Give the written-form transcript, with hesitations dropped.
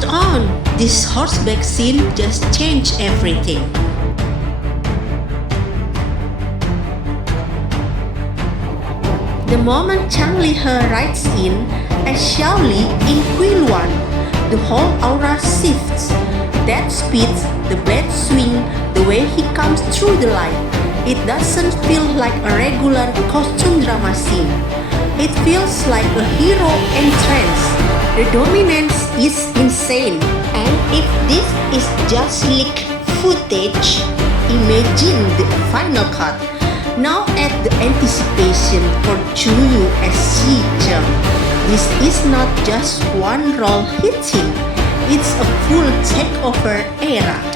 Spot on! This horseback scene just changed everything. The moment Chang Li-he rides in as Xiao Li in Qiluan, the whole aura shifts. That speed, the blade swing, the way he comes through the light, it doesn't feel like a regular costume drama scene. It feels like a hero entrance. The dominance is insane. And if this is just leaked footage, imagine the final cut. Now add the anticipation for Chuyu as Xi Zheng. This is not just one role hitting, it's a full takeover era.